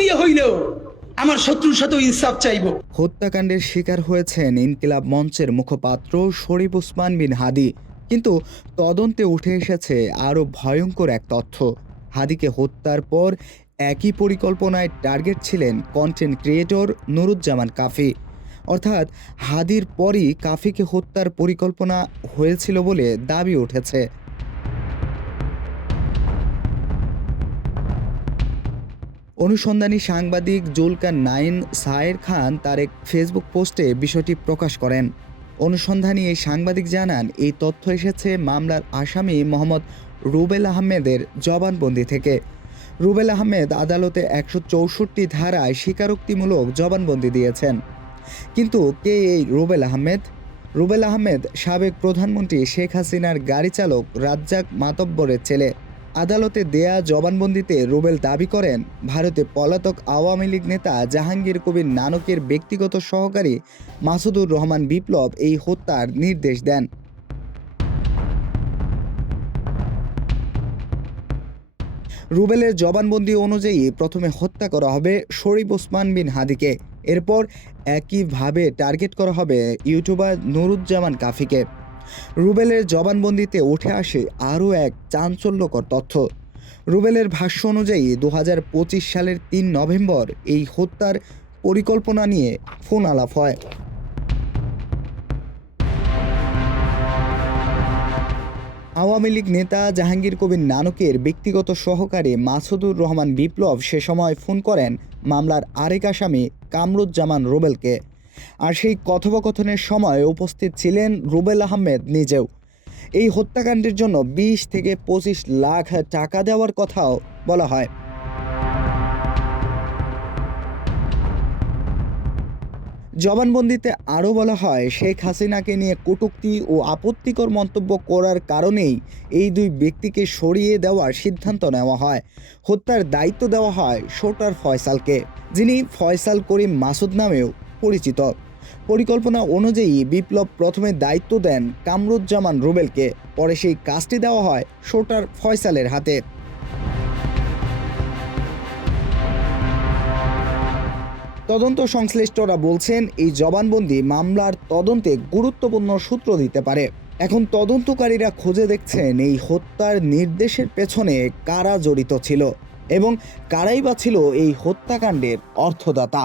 দিয়ে হইলেও আমার শত্রুর সাথে ইনসাফ চাইব। হত্যাকাণ্ডের শিকার হয়েছেন ইনকিলাব মঞ্চের মুখপাত্র শরীফ ওসমান বিন হাদি। কিন্তু তদন্তে উঠে এসেছে আরও ভয়ঙ্কর এক তথ্য। হাদিকে হত্যার পর একই পরিকল্পনায় টার্গেট ছিলেন কন্টেন্ট ক্রিয়েটর নুরুজ্জামান কাফি। অর্থাৎ হাদির পরই কাফিকে হত্যার পরিকল্পনা হয়েছিল বলে দাবি উঠেছে। অনুসন্ধানী সাংবাদিক জুলকার নাইন সায়ের খান তার এক ফেসবুক পোস্টে বিষয়টি প্রকাশ করেন। অনুসন্ধানী এই সাংবাদিক জানান, এই তথ্য এসেছে মামলার আসামি মোহাম্মদ রুবেল আহমেদের জবানবন্দি থেকে। রুবেল আহমেদ আদালতে 164 ধারায় স্বীকারোক্তিমূলক জবানবন্দি দিয়েছেন। কিন্তু কে এই রুবেল আহমেদ? রুবেল আহমেদ সাবেক প্রধানমন্ত্রী শেখ হাসিনার গাড়ি চালক রাজ্জাক মাতব্বরের ছেলে। আদালতে দেয়া জবানবন্দিতে রুবেল দাবি করেন, ভারতে পলাতক আওয়ামী লীগ নেতা জাহাঙ্গীর কবির নানকের ব্যক্তিগত সহকারী মাসুদুর রহমান বিপ্লব এই হত্যার নির্দেশ দেন। রুবেলের জবানবন্দি অনুযায়ী প্রথমে হত্যা করা হবে শরীফ ওসমান বিন হাদিকে। এরপর একইভাবে টার্গেট করা হবে ইউটিউবার নুরুজ্জামান কাফিকে। রুবেলের জবানবন্দিতে উঠে আসে আরও এক চাঞ্চল্যকর তথ্য। রুবেলের ভাষ্য অনুযায়ী 2025 সালের 3 নভেম্বর এই হত্যার পরিকল্পনা নিয়ে ফোন আলাপ হয়। আওয়ামী লীগ নেতা জাহাঙ্গীর কবির নানকের ব্যক্তিগত সহকারী মাসুদুর রহমান বিপ্লব সে সময় ফোন করেন মামলার আরেক আসামি কামরুজ্জামান রুবেলকে। আর সেই কথোপকথনের সময় উপস্থিত ছিলেন রুবেল আহমেদ নিজেও। এই হত্যাকাণ্ডের জন্য 20 থেকে 25 লাখ টাকা দেওয়ার কথাও বলা হয়। জবানবন্দিতে আরও বলা হয়, শেখ হাসিনাকে নিয়ে কটূক্তি ও আপত্তিকর মন্তব্য করার কারণেই এই দুই ব্যক্তিকে সরিয়ে দেওয়ার সিদ্ধান্ত নেওয়া হয়। হত্যার দায়িত্ব দেওয়া হয় শোটার ফয়সালকে, যিনি ফয়সাল করিম মাসুদ নামেও পরিচিত। পরিকল্পনা অনুযায়ী বিপ্লব প্রথমে দায়িত্ব দেন কামরুজ্জামান রুবেলকে, পরে সেই কাজটি দেওয়া হয় শোটার ফয়সালের হাতে। তদন্ত সংশ্লিষ্টরা বলছেন, এই জবানবন্দি মামলার তদন্তে গুরুত্বপূর্ণ সূত্র দিতে পারে। এখন তদন্তকারীরা খুঁজে দেখছেন এই হত্যার নির্দেশের পেছনে কারা জড়িত ছিল এবং কারাই বা ছিল এই হত্যাকাণ্ডের অর্থদাতা।